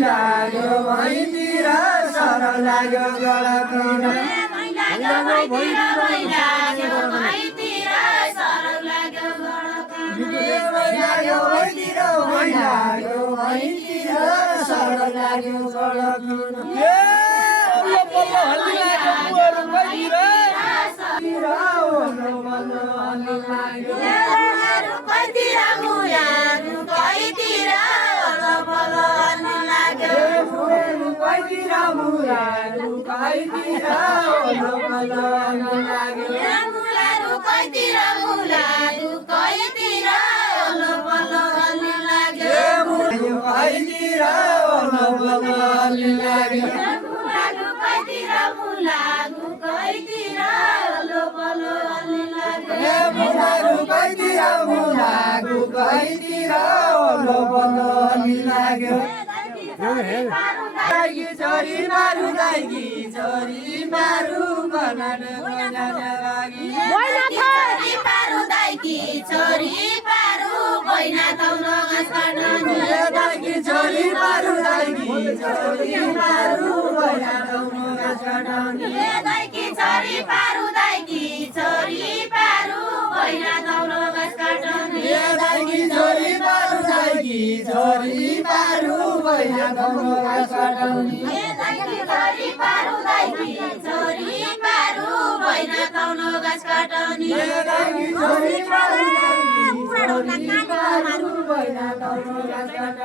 लाग्यो भैतिर सर लाग्यो गडकिन लाग्यो भैतिर लाग्यो भैतिर सर लाग्यो गडकिन छोरी मारू दाइगी छोरी मारू बनान लागि छोरी पारू दाइगी छोरी पारू बैना तौलो गसन दाइगी छोरी मारू दाइगी छोरी मारू बैना तौलो गसन दाइगी छोरी पारू दाइगी छोरी पारू बैना तौलो गसन दाइगी छोरी पारू दाइगी छोरी पारू बैना तौलो गसन दाइगी छोरी पारू दाइगी छोरी पारू बैना तौलो गसन दाइगी छोरी पारू दाइगी पारू बैना तौलो गसन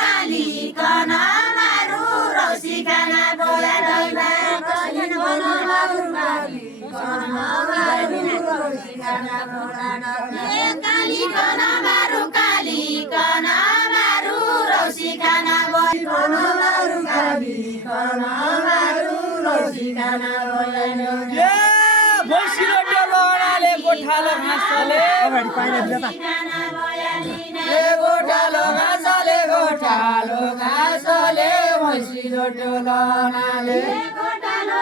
काली कना मारू रौसी खाना बोला दैना काली कना मारू रौसी खाना बोला काली कना मारू रौसी खाना बोला काली कना मारू रौसी खाना बोला बसिरो डोलाले गोठालो घाँसले अगाडि पाइने बिदा गोठालो घाँसले बसिरो डोलाले गोठालो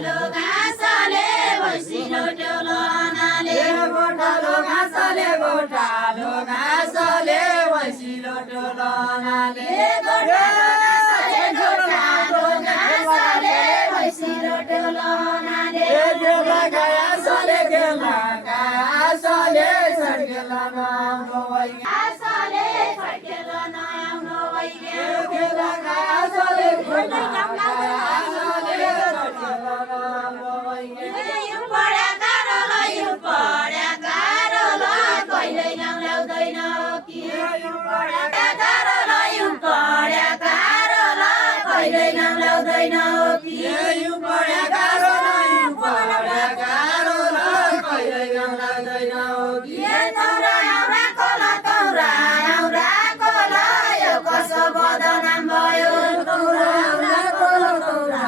घाँसले बसिरो डोलाले गोठालो घाँसले बसिरो डोलाले बसिरो डोलाले लगाया सले सडकेला नाम नोइ आसले सडकेला नाम नोइ लगाया सले सडकेला नाम नोइ यो पढा गारो ल कहिले नाम लाउँदैन कि यो पढा गारो ल कहिले नाम लाउँदैन कि यो पढा गारो ल कहिले नाम लाउँदैन कि तौरा आउरा कोला यो कसो बदनाम भयो तौरा कोला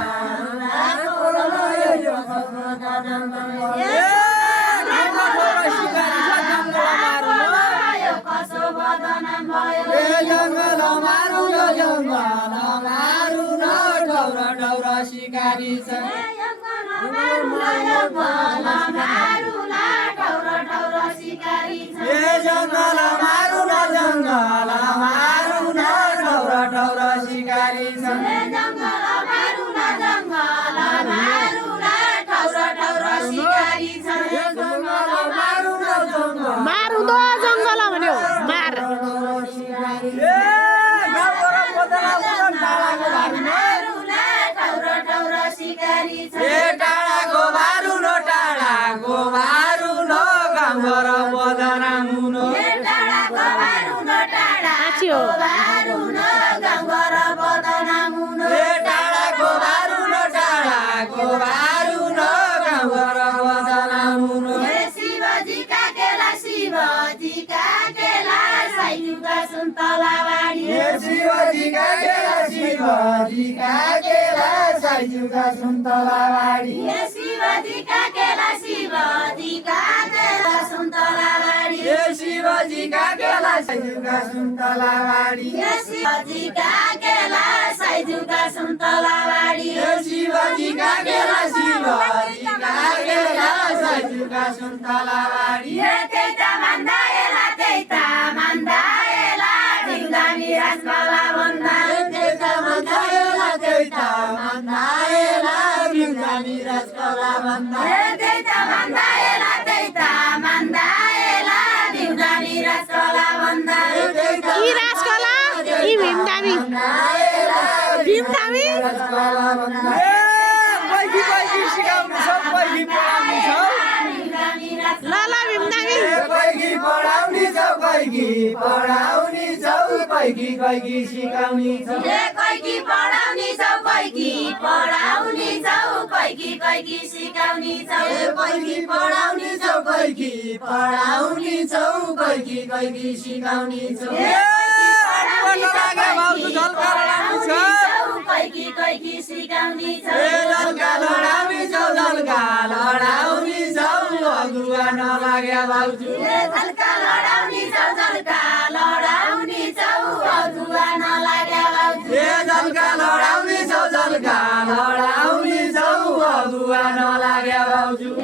यो कसो बदनाम भयो डौरा शिकारी छ जङ्गल मारु न डौरा शिकारी छ मारु दो जङ्गल भन्यो मार टाढाको मारु न गाउँघर बदनामुनो टाढाको मारु न गाउँघर बदनामुनो टाढाको मारु न गाउँघर बदनामुनो शिवजी का केला साइजुका सुन्तलावाडी शिवजी का केला साइजुका सुन्तलावाडी शिवजी का केला सुन्तलावाडी शिवजी का केला साइजुका सुन्तलावाडी शिवजी का केला साइजुका सुन्तलावाडी शिवजी का केला साइजुका सुन्तलावाडी त्यता मान्दा एला बिन्दामी कैकी कैकी सिकाउनु छ कैकी पढाउनु छ ल ल बिन्दामी कैकी पढाउनी छौ कैकी पढाउनी छौ कैकी कैकी सिकाउनी छौ कैकी पढाउनी छौ कैकी पढाउनी छौ कैकी कैकी सिकाउनी छौ कैकी पढाउनी छौ कैकी पढाउनी छौ कैकी कैकी सिकाउनी छौ भाउजू झल्का लडाउनी छ कैकी कैकी सिकाउनी छौ झल्का लडाउनी छौ झल्का लडाउनी छौ अगुवा नलाग्या भाउजू झल्का लडाउनी छौ झल्का लडाउनी छौ अगुवा नलाग्या भाउजू झल्का लडाउनी छौ झल्का लडाउनी छौ अगुवा नलाग्या भाउजू